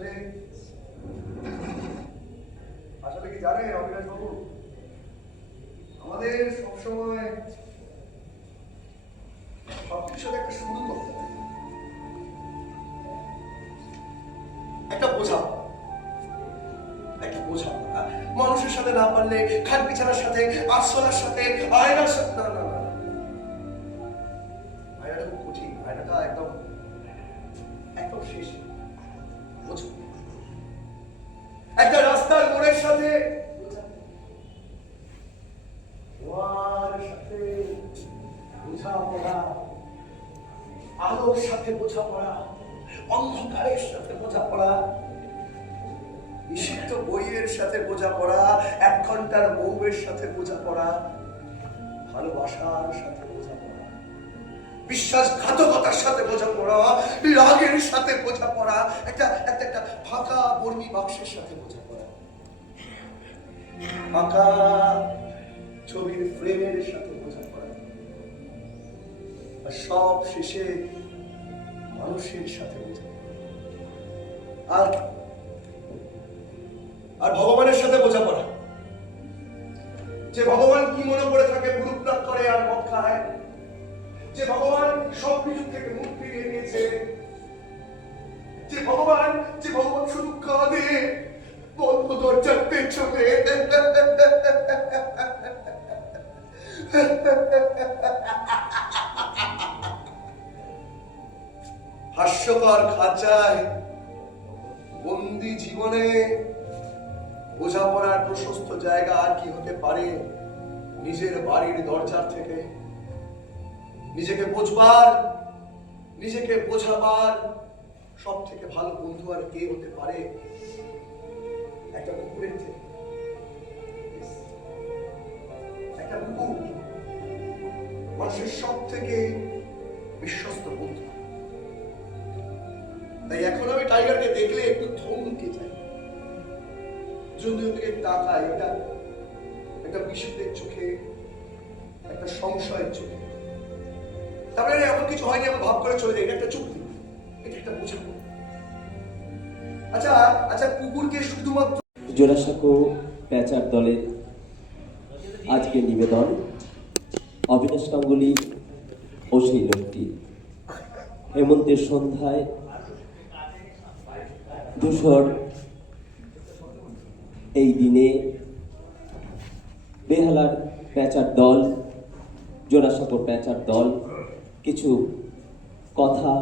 আচ্ছা, আসলে আসলে কি জানেন, অবিনাশ বাবু? আমাদের সবসময় সবকিছুর সাথে একটা সুন্দর একটা বোঝা। একটা বোঝা। মানুষের সাথে না পারলে খাট বিছানার সাথে আরশোলার সাথে, আয়নার সাথে না। বোঝাপড়া, আলোর সাথে বোঝাপড়া, অন্ধকারের সাথে বোঝাপড়া, নিষিদ্ধ বইয়ের সাথে বোঝাপড়া, এক ঘণ্টার বউয়ের সাথে বোঝাপড়া, ভালোবাসার সাথে বোঝাপড়া, বিশ্বাসঘাতকতার সাথে বোঝাপড়া, রাগের সাথে বোঝাপড়া, একটা একটা একটা ফাঁকা বর্মী বাক্সের সাথে বোঝাপড়া। ফাঁকা ছবির ফ্রেমের সাথে আর সব শেষে মানুষের সাথে আর আর ভগবানের সাথে বোঝাপড়া। যে ভগবান কি মনে করে থাকে গুরুত্বাগ করে আর মদ খায়। যে ভগবান সব কিছু থেকে মুখ ফিরিয়ে নিয়েছে যে ভগবান যে ভগবান শুধু কাঁদে, বন্ধ দরজার পেছনে। হাস্যকর খাঁচায় বন্দি জীবনে বোঝাপড়ার প্রশস্ত জায়গা আর কি হতে পারে নিজের বাড়ির দরজার থেকে? নিজেকে বোঝবার, নিজেকে বোঝাবার সব থেকে ভালো বন্ধু আর কে হতে পারে? একটা কুকুরের থেকে। একটা কুকুর মানুষের সব থেকে বিশ্বস্ত বন্ধু। তাই এখন আমি টাইগারকে দেখলে একটু থমকে যাই। যদি ওদিকে তাকাই একটা একটা বিশুদ্ধের চোখে, একটা সংশয়ের চোখে। তারপরে এমন কিছু হয়নি এমন ভাব করে চলে যায় এটা একটা চুক্তি। এটা একটা বোঝাবো আচ্ছা আচ্ছা কুকুরকে শুধুমাত্র জোড়াসাঁকো প্যাচার দলের আজকে নিবেদন। অবিনাশ গাঙ্গুলি লোকটি হেমন্তের সন্ধ্যায় ধূসর এই দিনে বেহালার প্যাচার দল, জোড়াসাঁকোর প্যাচার দল, কিছু কথা,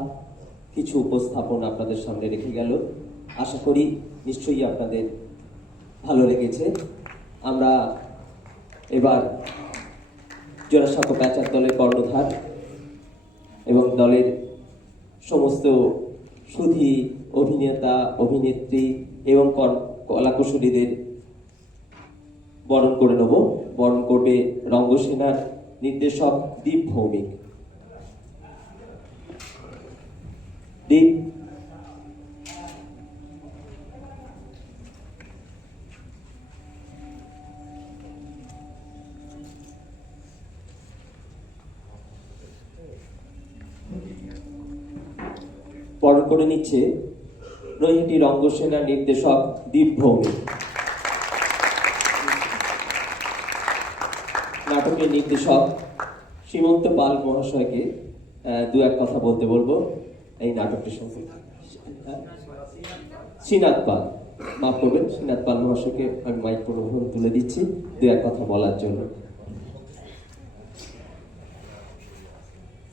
কিছু উপস্থাপন আপনাদের সামনে রেখে গেল। আশা করি নিশ্চয়ই আপনাদের ভালো লেগেছে। আমরা এবার জোড়াসাঁকো প্যাচার দলের কর্ণধার এবং দলের সমস্ত সুধী অভিনেতা, অভিনেত্রী এবং কলাকুশলীদের বরণ করে নেব। বরণ করবে রঙ্গসেনার নির্দেশক দীপ ভৌমিক। দীপ। করে নিচ্ছে নৈহাটি রঙ্গসেনার নির্দেশক দীপ ভৌমিক। নাটকের নির্দেশক সীমন্ত পাল মহাশয়কে দু এক কথা বলতে বলব। এই নাটকটির সম্পর্কে। শ্রীনাথ পাল, মাফ করবেন, শ্রীনাথ পাল মহাশয়কে আমি মাইক পুনর্ভন তুলে দিচ্ছি, দু এক কথা বলার জন্য।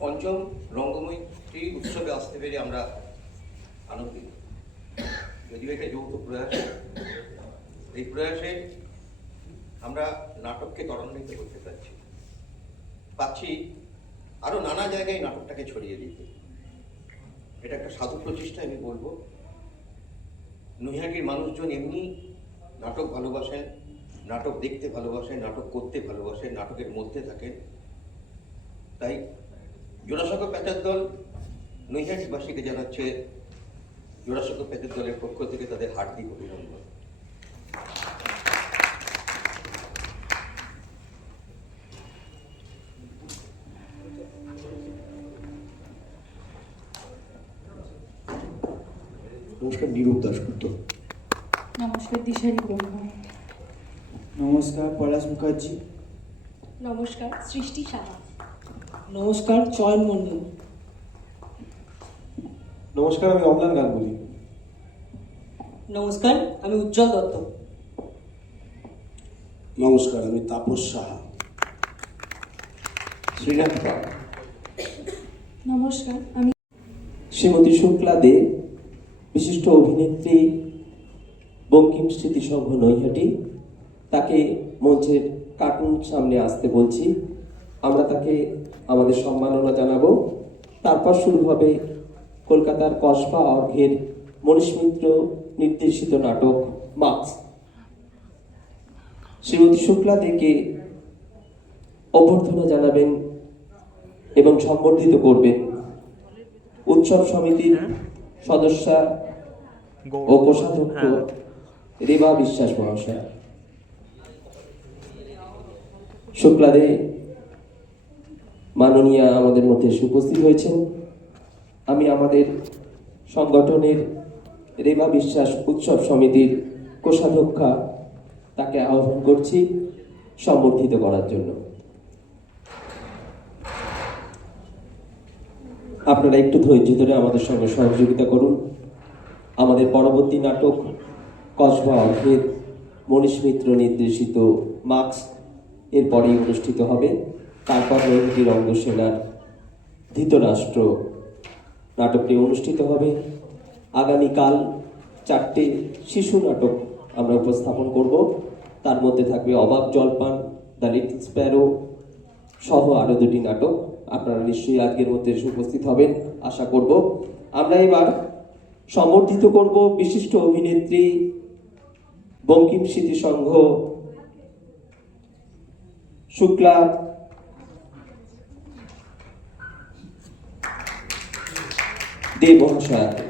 পঞ্চম রঙ্গমৈত্রী উৎসবে আসতে পেরে আমরা আনন্দিত। যদিও এটা যৌথ প্রয়াস, এই প্রয়াসে আমরা নাটককে ত্বরান্বিত করতে পারছি পাচ্ছি আরও নানা জায়গায় নাটকটাকে ছড়িয়ে দিতে। এটা একটা সাধু প্রচেষ্টা, আমি বলব। নৈহাটির মানুষজন এমনি নাটক ভালোবাসেন, নাটক দেখতে ভালোবাসেন, নাটক করতে ভালোবাসেন, নাটকের মধ্যে থাকেন। তাই জোড়াসাঁকো প্যাচার দল নৈহাটিবাসীকে জানাচ্ছে জোড়াসাঁকো প্যাচার দলের পক্ষ থেকে তাদের হার্দিক অভিনন্দন। নমস্কার নিরূপ দাসগুপ্ত নমস্কার দিশারি ব্রহ্ম নমস্কার পলাশ মুখার্জি। নমস্কার সৃষ্টি সাহা। নমস্কার চয়ন মণ্ডল। নমস্কার আমি অমলান গাঙ্গুলি নমস্কার আমি উজ্জ্বল দত্ত। নমস্কার আমি তাপস সাহা। শ্রীনাথ নমস্কার আমি শ্রীমতী শুক্লা দে বিশিষ্ট অভিনেত্রী বঙ্কিম স্মৃতি সংঘ নৈহাটি তাকে মঞ্চের কার্টুন সামনে আসতে বলছি। আমরা তাকে আমাদের সম্মাননা জানাব। তারপর শুরু হবে কলকাতার কসবা অর্ঘের মনীষ মিত্র নির্দেশিত নাটক মার্কস শ্রীমতী শুক্লা দেকে অভ্যর্থনা জানাবেন এবং সম্বর্ধিত করবেন উৎসব সমিতির সদস্যা ও কোষাধ্যক্ষ রেবা বিশ্বাস মহাশয়। শুক্লাদে মাননীয়া আমাদের মধ্যে উপস্থিত হয়েছেন। আমি আমাদের সংগঠনের রেবা বিশ্বাস উৎসব সমিতির কোষাধ্যক্ষা তাকে আহ্বান করছি সম্বর্ধিত করার জন্য। আপনারা একটু ধৈর্য ধরে আমাদের সঙ্গে সহযোগিতা করুন। আমাদের পরবর্তী নাটক, কসবা অর্ঘের মনীষ মিত্র নির্দেশিত মার্কস এরপরেই অনুষ্ঠিত হবে। তারপর নৈহাটি রঙ্গসেনার ধৃতরাষ্ট্র নাটকটি অনুষ্ঠিত হবে। আগামীকাল চারটে শিশু নাটক আমরা উপস্থাপন করব। তার মধ্যে থাকবে অবাক জলপান, দ্য লিটল স্প্যারো সহ আরও দুটি নাটক। আপনারা নিশ্চয়ই আজকের মধ্যে এসে উপস্থিত হবেন, আশা করব। আমরা এবার সমর্থিত করব বিশিষ্ট অভিনেত্রী বঙ্কিম স্মৃতি সংঘ শুক্লা দেব মহাশয়াকে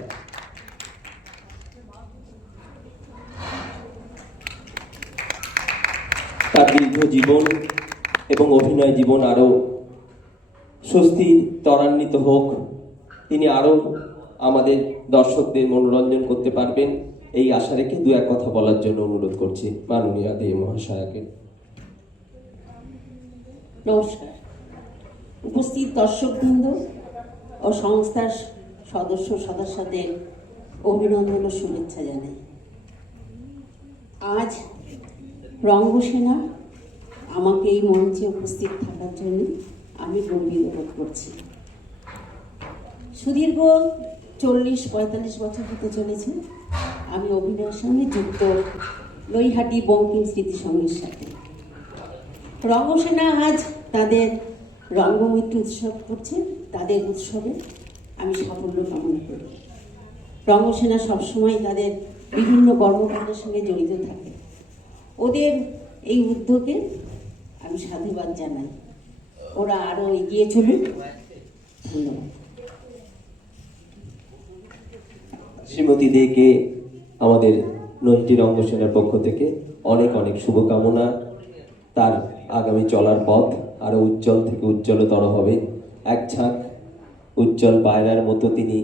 তার দীর্ঘ জীবন এবং অভিনয় জীবন আরও স্বস্তির ত্বরান্বিত হোক, তিনি আরও আমাদের দর্শকদের মনোরঞ্জন করতে পারবেন। এই আশা রেখে দু এক কথা বলার জন্য অনুরোধ করছি মাননীয় দে মহাশয়াকে। নমস্কার। উপস্থিত দর্শকবৃন্দ ও সংস্থার সদস্য সদস্যদের অভিনন্দন ও শুভেচ্ছা জানাই। আজ রঙ্গসেনা আমাকে এই মঞ্চে উপস্থিত থাকার জন্য আমি গর্বিত বোধ করছি। সুদীর্ঘ চল্লিশ, পঁয়তাল্লিশ বছর হতে চলেছে। আমি অভিনয়ের সঙ্গে যুক্ত নৈহাটি বঙ্কিম স্মৃতি সঙ্গের সাথে রঙ্গসেনা আজ তাদের রঙ্গমিত্র উৎসব করছে, তাদের উৎসবে আমি সাফল্য কামনা করি রঙ্গসেনা সবসময় তাদের বিভিন্ন কর্মকাণ্ডের সঙ্গে জড়িত থাকে। ওদের এই উদ্যোগে আমি সাধুবাদ জানাই। ওরা আরও এগিয়ে চলুক। ধন্যবাদ। শ্রীমতী দেকে আমাদের নৈহাটি রঙ্গসেনার পক্ষ থেকে অনেক অনেক শুভকামনা। তার আগামী চলার পথ আরও উজ্জ্বল থেকে উজ্জ্বলতর হবে। এক ঝাঁক উজ্জ্বল পায়রার মতো তিনি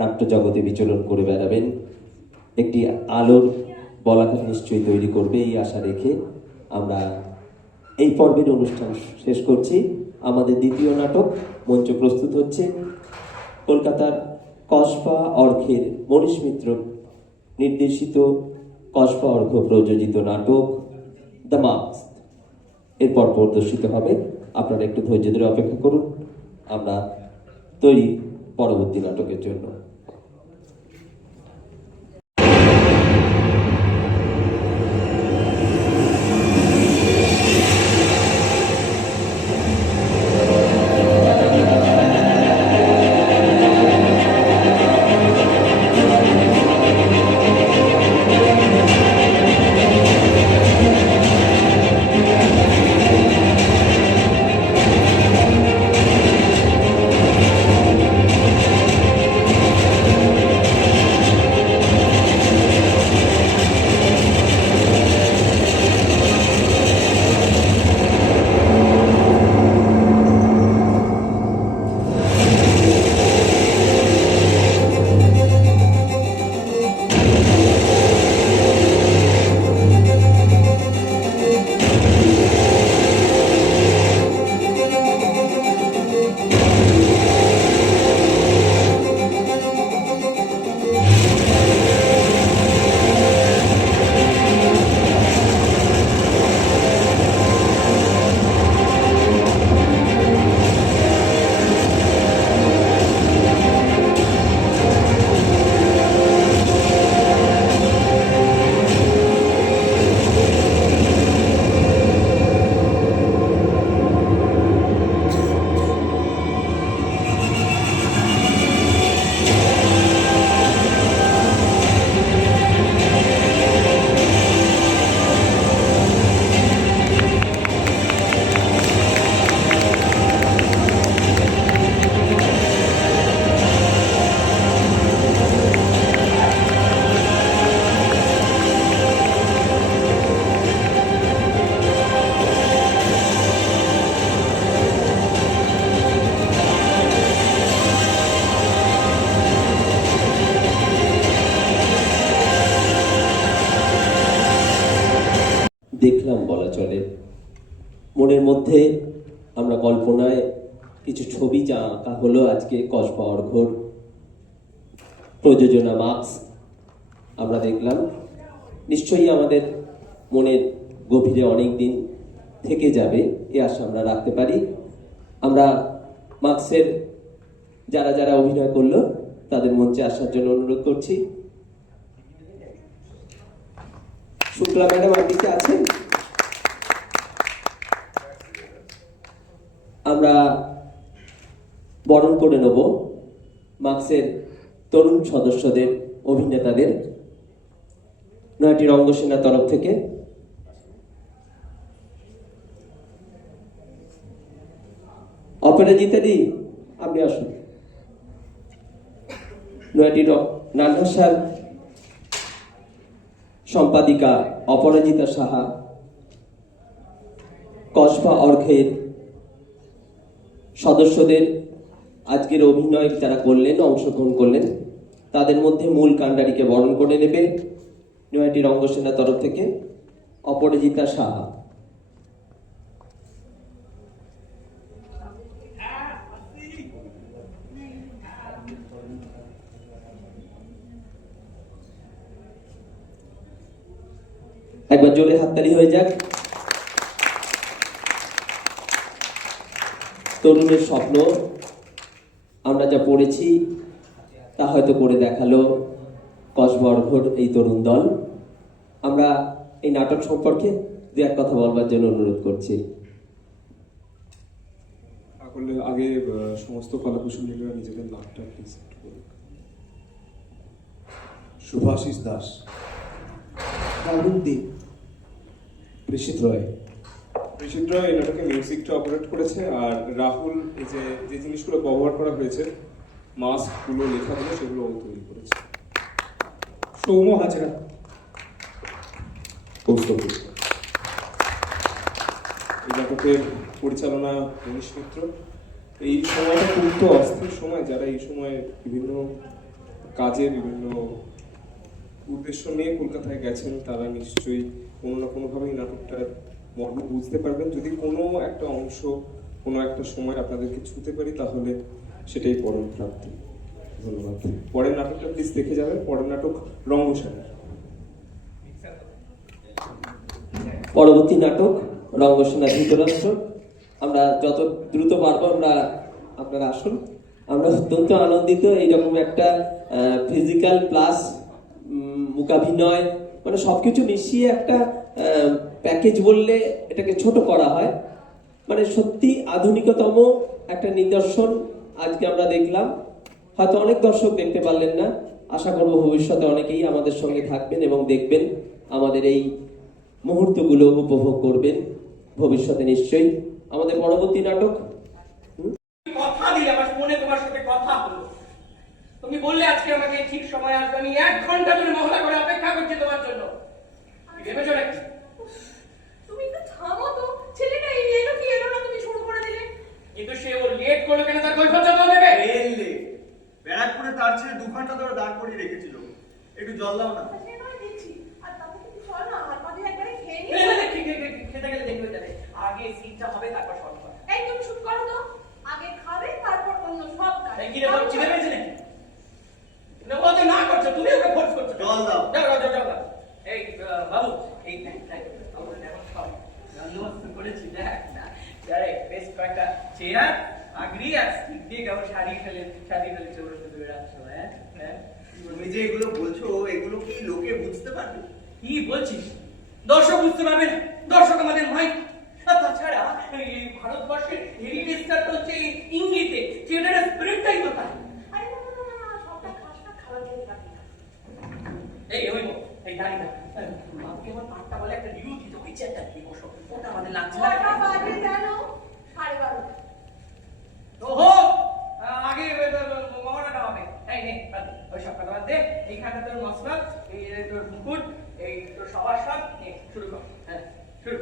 নাট্য জগতে বিচরণ করে বেড়াবেন। একটি আলোর বলাকা নিশ্চয়ই তৈরি করবে এই আশা রেখে আমরা এই পর্বের অনুষ্ঠান শেষ করছি। আমাদের দ্বিতীয় নাটক মঞ্চ প্রস্তুত হচ্ছে। কলকাতার কসবা অর্ঘের মনীষ মিত্র নির্দেশিত কসবা অর্ঘ প্রযোজিত নাটক দ্য মার্কস এরপর প্রদর্শিত হবে। আপনারা একটু ধৈর্য ধরে অপেক্ষা করুন। আমরা তৈরি পরবর্তী নাটকের জন্য। আঁকা হলো আজকে কসবা অর্ঘর প্রযোজনা মার্কস আমরা দেখলাম, নিশ্চয়ই আমাদের মনের গভীরে অনেক দিন থেকে যাবে, এ আশা আমরা রাখতে পারি। আমরা মার্কসের যারা যারা অভিনয় করল, তাদের মঞ্চে আসার জন্য অনুরোধ করছি। শুক্লা ম্যাডাম, আপনি কি আছেন? আমরা বরণ করে নেব মার্কসের তরুণ সদস্যদের, অভিনেতাদের। নয়টি রঙ্গসেনার তরফ থেকে। অপরাজিতাদি আপনি আসুন। নয়টি নান্নাসার সম্পাদিকা অপরাজিতা সাহা। কসবা অর্ঘের সদস্যদের আজকের অভিনয় যারা করলেন, অংশগ্রহণ করলেন, তাদের মধ্যে মূল কাণ্ডারিকে বরণ করে নেবে নয়টি রঙ্গসেনার তরফ থেকে অপরাজিতা সাহা। একবার জোরে হাততালি হয়ে যাক। তরুণের স্বপ্ন আমরা যা পড়েছি তা হয়তো করে দেখাল কসবর্ঘর এই তরুণ দল। আমরা এই নাটক সম্পর্কে দু এক কথা বলবার জন্য অনুরোধ করছি। আসলে আগে সমস্ত কলাকুশলীরা নিজেদের নামটা প্লিজ শুভাশিস দাস রাহুল দেব ঋষিত রয়। ঋষিত এই নাটকে মিউজিকটা অপারেট করেছে আর রাহুল এই যে যে জিনিসগুলো ব্যবহার করা হয়েছে মাস্কগুলো লেখাগুলো সেগুলো ও তৈরি করেছে। সৌম্য হাজরা। এই নাটকের পরিচালনা মনীষ মিত্র। এই সময়টা খুব তো অস্থির সময় যারা এই সময় বিভিন্ন কাজে বিভিন্ন উদ্দেশ্য নিয়ে কলকাতায় গেছেন তারা নিশ্চয়ই কোনো না কোনোভাবেই নাটকটার মর্ম বুঝতে পারবেন। যদি কোনো একটা অংশ, কোনো একটা সময় আপনাদেরকে ছুঁতে পারি, তাহলে সেটাই পরম প্রাপ্তি। ধন্যবাদ। পরের নাটকটা প্লিজ দেখে যাবেন। পরের নাটক রঙ্গশালা পরবর্তী নাটক রঙ্গসেনা ধৃতরাষ্ট্র। আমরা যত দ্রুত পারব, আমরা আপনারা আসুন। আমরা অত্যন্ত আনন্দিত এইরকম একটা ফিজিক্যাল প্লাস মুখাভিনয় মানে সবকিছু মিশিয়ে একটা প্যাকেজ বললে এটাকে ছোট করা হয়। মানে সত্যি আধুনিকতম একটা নিদর্শন আজকে আমরা দেখলাম। হয়তো অনেক দর্শক দেখতে পারলেন না। আশা করব ভবিষ্যতে অনেকেই আমাদের সঙ্গে থাকবেন এবং দেখবেন আমাদের এই মুহূর্তগুলো উপভোগ করবেন। ভবিষ্যতে নিশ্চয়ই আমাদের পরবর্তী নাটক। কথা তোমার সাথে কথা তুমি বললে আজকে আমাকে ঠিক সময় আসবে। আমি এক ঘণ্টা ধরে মহলা করে অপেক্ষা করছি তোমার জন্য। ভেবেছো নাকি? তুমি একটু থামো তো। ছেলেটা এই এলো কি এলো না তুমি শুরু করে দিলে। কিন্তু সে ও লেট করল কেন? তার কৈফত দেবে এলে ব্যারাকপুরে তার ছেলে দু ঘণ্টা ধরে দাঁড় করিয়ে রেখেছিল। একটু জল দাও না সে নয় দিচ্ছি আর তারপর তুমি চল না হাত পা দিয়ে একবারে খেয়ে না, নিই না, না, খে- খে- খে- খেতে গেলে দেখবে যাবে আগে সিটটা হবে তারপর সব হবে এই তুমি শুট করো তো আগে খাবে তারপর অন্য সব কাজ এই কি রে তোর খিদে পেয়েছে নাকি না ও তো না করছ তুমি ওকে ফোর্স করছ জল দাও। যাও যাও যাও, যাও যাও। এই আহ, বাবু এই দেখ দেখ আমার দেখো সব বন্দোবস্ত করেছি দেখ না আরে বেশ কয়েকটা চেয়ার আগড়ি আর স্টিক দিয়ে কেমন শাড়ি ফেলে শাড়ি ফেলে চোর তুমি রাখছো হ্যাঁ হ্যাঁ তুমি যে এগুলো বলছো এগুলো কি লোকে বুঝতে পারবে কি বলছিস? দর্শক বুঝতে পারবে না দর্শক আমাদের মাইক। আর তাছাড়া এই ভারতবর্ষের হেরিটেজটা তো হচ্ছে ইঙ্গিতে থিয়েটারের স্পিরিটটাই তো তাই। না না না, না না না না। এই ওই এই দাঁড়িয়ে বাবুকে আমার পাঁচটা বলে একটা রিভিউ দিতে ওই চেয়ারটা দিয়ে বসো। ওটা আমাদের লাগছে না। বাজে জানো সাড়ে বারোটা। তো হোক আগে মহড়াটা হবে। এই নে ওই সব কথা বাদ দে। এইখানটা তোর মশলা এই তোর মুকুট এই তোর সবার সব নে শুরু কর। হ্যাঁ শুরু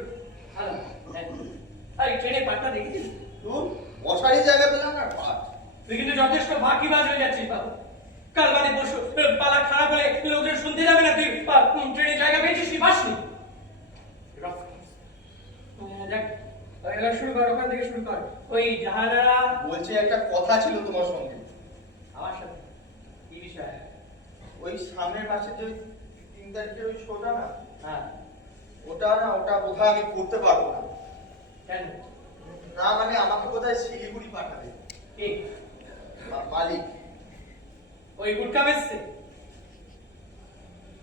হ্যালো হ্যাঁ। এই ট্রেনের পাটটা দেখেছিস তো বসারই জায়গা পেলাম না তুই কিন্তু যথেষ্ট বাকিবাজ হয়ে যাচ্ছিস বাবু। কাল বাদে বসু পালা খারাপ হলে লোকজন শুনতে যাবে না তুই। আহ, ট্রেনে জায়গা পেয়েছিস পাসনি? রফ এবার শুরু কর ওখান থেকে শুরু কর। ওই জাহানারা বলছি একটা কথা ছিল তোমার সঙ্গে। আমার সাথে? কি বিষয়? ওই সামনের মাসে যে তিন তারিখের ওই শোটা না? হ্যাঁ। ওটা না ওটা বোধহয় আমি করতে পারব না। কেন? না মানে আমাকে বোধহয় শিলিগুড়ি পাঠাবে। কি? মা- মালিক। ওই গুটকা বেচছে?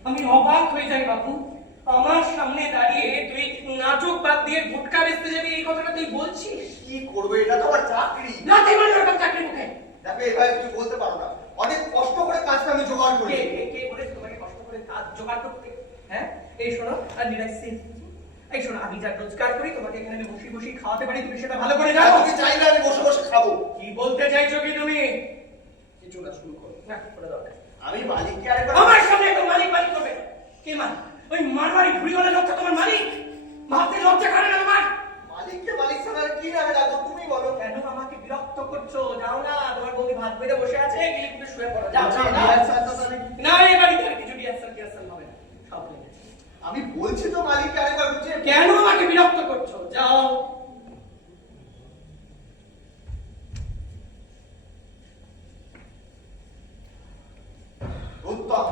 আমি অবাক হয়ে যাই বাবু আমার সামনে দাঁড়িয়ে তুই নাটক বাদ দিয়ে গুটকা বেচতে যাবি এই কথাটা তুই বলছিস? কি করবে? এটা তো আমার চাকরি। লাথি মারি ওরকম চাকরি মুখে দেখো এভাবে তুমি বলতে পারো না। অনেক কষ্ট করে কাজটা আমি জোগাড় করি কে কে- বলেছে তোমাকে কষ্ট করে কাজ জোগাড় করতে? হ্যাঁ? এই শোনো আর ডিড আই সে এই শোনো আমি যা রোজগার করি তোমাকে এখানে আমি বসে বসে খাওয়াতে পারি তুমি সেটা ভালো করে জানো? তুমি চাইলে আমি বসে বসে খাব। কি বলতে চাইছো কি তুমি? কিছু না শুরু করো। না কোনো দরকার আমি মালিককে আরেকবার আমার সামনে একদম মালিক মালিক করবে। কে মালিক? ওই মারমারি ভুড়িওয়ালা লোকটা তোমার মালিক? ভাবতে লজ্জা করে না তোমার? মালিককে মালিক ছাড়া কি নামে ডাকো তুমি বলো। কেন আমাকে বিরক্ত করছ? যাও না তোমার বৌদি ভাত বেড়ে বসে আছে গিয়ে তুমি শুয়ে পড়ো। যাও যাও না। এই বাড়িতে আর কিছু রিহার্সাল আসল হবে না। সব হয়ে গেছে। আমি বলছি তো মালিককে আরেকবার বুঝিয়ে কেন আমাকে বিরক্ত করছ? যাও উত্তম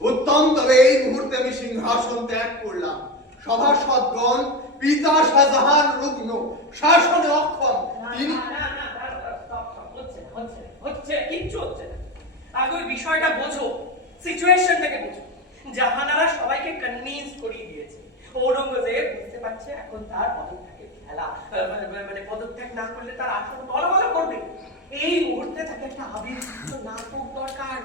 উত্তম তবে এই মুহূর্তে আমি সিংহাসন ত্যাগ করলাম সভাসদগণ পিতা শাহজাহান রুগ্ন। শাসনে অক্ষম। তিনি হচ্ছে কিচ্ছু হচ্ছে না। আগে ওই বিষয়টা বোঝো সিচুয়েশনটাকে বোঝো। জাহানারা সবাইকে কনভিন্স করিয়ে দিয়েছে। ঔরঙ্গজেব বুঝতে পারছে এখন তার পদত্যাগের খেলা মানে- মানে- মানে পদত্যাগ না করলে তার আসন বলবল করবে। এই মুহূর্তে তাকে একটা আবির্ভূত নাটক দরকার।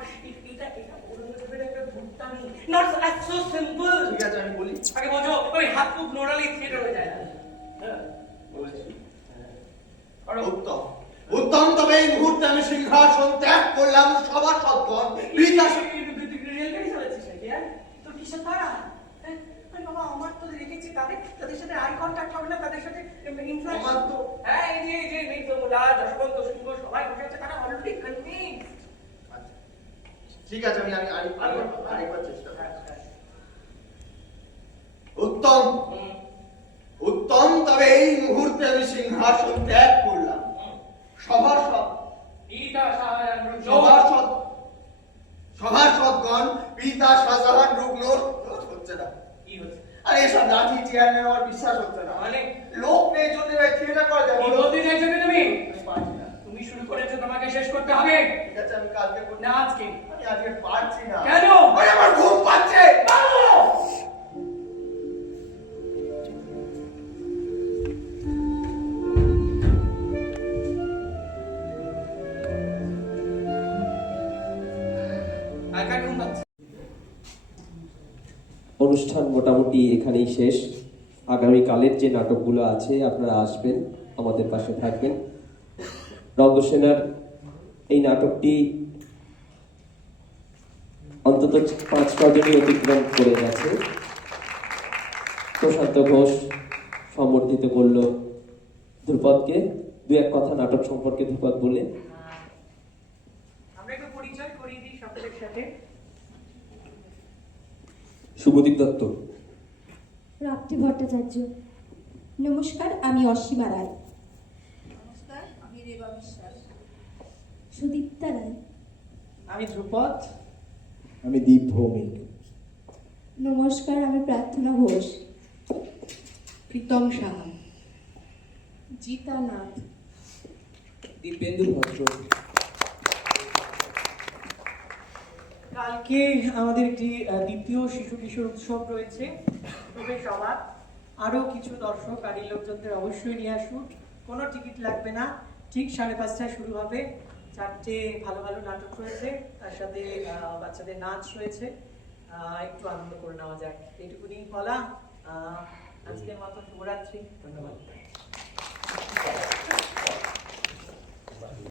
এটা এটা ঔরঙ্গজেবের একটা ভুট্টামি নট সো সিম্পল ঠিক আছে আমি বলি। আগে বোঝো ওই হাত খুব নোড়ালি থিয়েটার হয়ে যায়। উত্তম। উত্তম তবে এই মুহূর্তে আমি সিংহাসন ত্যাগ করলাম সভাসদগণ পিতা রেলগাড়ি চালাচ্ছিস নাকি? তোর কিসের তাড়া? আরে বাবা, আমার তো রেখেছি তাদের তাদের সাথে আই কন্ট্যাক্ট হবে না তাদের সাথে ইনফ্লুয়েন্স হ্যাঁ এই যে এই যে মিত্রমুলা যশবন্ত সিংহ সবাই বসে আছে তারা অলরেডি কনভিন্স ঠিক আছে আমি আরেকবার চেষ্টা উত্তম। উত্তম তবে এই মুহূর্তে আমি সিংহাসন ত্যাগ করলাম। আগামীকালের যে নাটকগুলো আছে আপনারা আসবেন আমাদের পাশে থাকবেন। রঙ্গসেনার এই নাটকটি অন্তত পাঁচ ছজনই অতিক্রম করে গেছে। প্রশান্ত ঘোষ সম্বর্ধিত করল ধ্রুপদকে। দু এক কথা নাটক সম্পর্কে ধ্রুপদ বলে আমরা একটু পরিচয় করিয়ে দিই সকলের সাথে। শুভদীপ দত্ত। প্রাপ্তি ভট্টাচার্য। নমস্কার আমি অসীমা রায়। নমস্কার আমি রেবা বিশ্বাস। সুদীপ্তা রায়। আমি ধ্রুপদ। আমি দীপ ভৌমিক। নমস্কার আমি প্রার্থনা ঘোষ। প্রীতম সাহা। জিতা নাথ দীপেন্দু ভদ্র কালকে আমাদের একটি দ্বিতীয় শিশু কিশোর উৎসব রয়েছে। প্রবেশ অবাধ আরও কিছু দর্শক আর এই লোকজনদের অবশ্যই নিয়ে আসুন। কোনো টিকিট লাগবে না। ঠিক সাড়ে পাঁচটায় শুরু হবে। চারটে ভালো ভালো নাটক রয়েছে। তার সাথে বাচ্চাদের নাচ রয়েছে। একটু আনন্দ করে নেওয়া যাক। এইটুকুনি বলা। আজকের মতো শুভরাত্রি। ধন্যবাদ।